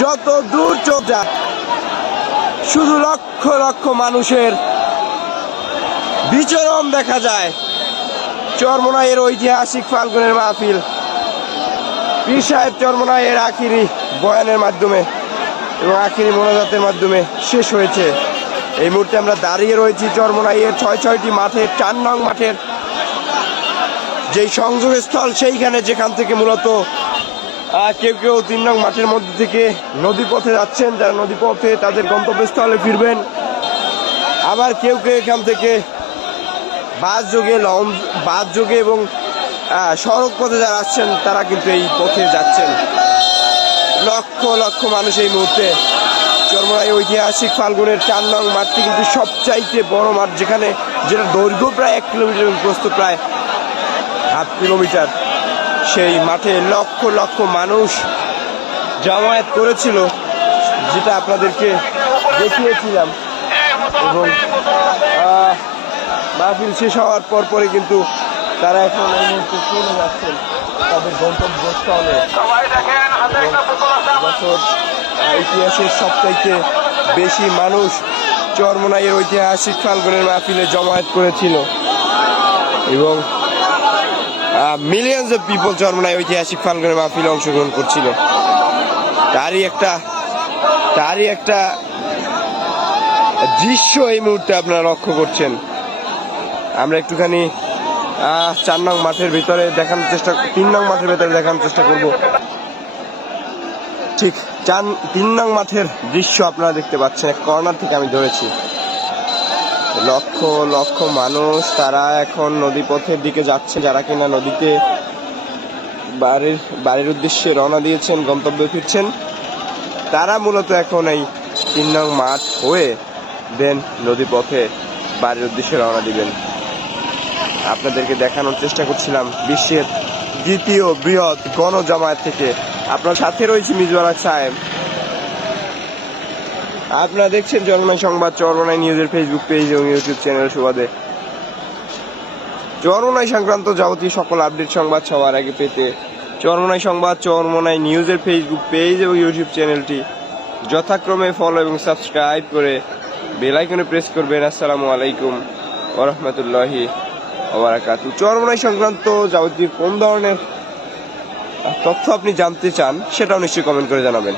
যত দূর চোখ যায় শুধু লক্ষ লক্ষ মানুষের বিচরণ দেখা যায়। চরমনাইয়ের ঐতিহাসিক ফাল্গুনের মাহফিল। পীর সাহেব চরমনাইয়ের আখিরি বয়ানের মাধ্যমে এবং আখিরি মোনাজাতের মাধ্যমে শেষ হয়েছে। এই মুহূর্তে আমরা দাঁড়িয়ে রয়েছি চরমনাইয়ের ছয় ছয়টি মাঠের, চার নং মাঠের। যেই সংযোগস্থল সেইখানে যেখান থেকে মূলত কেউ কেউ তিন নং মাঠের মধ্যে থেকে নদী পথে যাচ্ছেন, যারা নদী পথে তাদের গন্তব্যস্থলে ফিরবেন। আবার কেউ কেউ এখান থেকে বাস যোগে, লঞ্চ, বাস যোগে এবং সড়ক পথে যারা আসছেন, তারা কিন্তু এই পথে যাচ্ছেন। লক্ষ লক্ষ মানুষ এই মুহূর্তে চরমরাই ঐতিহাসিক ফাল্গুনের চার নং মাঠটি কিন্তু সবচাইতে বড় মাঠ, যেখানে যেটা দৈর্ঘ্য প্রায় এক কিলোমিটার এবং প্রস্থ প্রায় হাফ কিলোমিটার। সেই মাঠে লক্ষ লক্ষ মানুষ জামায়াত করেছিল, যেটা আপনাদেরকে দেখিয়েছিলাম। এবং মাহফিল শেষ হওয়ার পর পরে কিন্তু তারা এখন এই মুহূর্তে চলে যাচ্ছেন তাদের গন্তব্যস্থলে বছর ইতিহাসের সবচাইতে বেশি মানুষ চরমনাইয়ের ঐতিহাসিক ফাল্গুনের মাহফিলে জমায়েত করেছিল। এবং মিলিয়ন্স অফ পিপল চরমনাই ঐতিহাসিক ফাল্গুনের মাহফিলে অংশগ্রহণ করছিল। তারই একটা তারই একটা দৃশ্য এই মুহূর্তে আপনারা লক্ষ্য করছেন। আমরা একটুখানি চার নং মাঠের ভিতরে দেখানোর চেষ্টা, তিন নং মাঠের ভিতরে দেখানোর চেষ্টা করব। ঠিক, চার, তিন নং মাঠের দৃশ্য আপনারা দেখতে পাচ্ছেন, এক কর্নার থেকে আমি ধরেছি। লক্ষ লক্ষ মানুষ তারা এখন নদী পথের দিকে যাচ্ছে, যারা কিনা নদীতে বাড়ির বাড়ির উদ্দেশ্যে রওনা দিয়েছেন, গন্তব্যে ফিরছেন। তারা মূলত এখন এই তিন নং মাঠ হয়ে দেন নদী পথে বাড়ির উদ্দেশ্যে রওনা দিবেন। আপনাদেরকে দেখানোর চেষ্টা করছিলাম বিশ্বের দ্বিতীয় বৃহৎ গণজামায়াত থেকে। আপনার সাথে রয়েছে মিজুয়ার সাহেব। আপনারা দেখছেন জন্মাই সংবাদ, চরমনাই নিউজের ফেসবুক পেজ এবং ইউটিউব চ্যানেল সুবাদে। চরমনাই সংক্রান্ত যাবতীয় সকল আপডেট সংবাদ সবার আগে পেতে চরমনাই সংবাদ, চরমনাই নিউজের ফেসবুক পেজ এবং ইউটিউব চ্যানেলটি যথাক্রমে ফলো এবং সাবস্ক্রাইব করে বেল আইকনে প্রেস করবেন। আসসালামু আলাইকুম ওরহমতুল্লাহি ওবারাকাতু চরমনাই সংক্রান্ত যাবতীয় কোন ধরনের তথ্য আপনি জানতে চান, সেটাও নিশ্চয়ই কমেন্ট করে জানাবেন।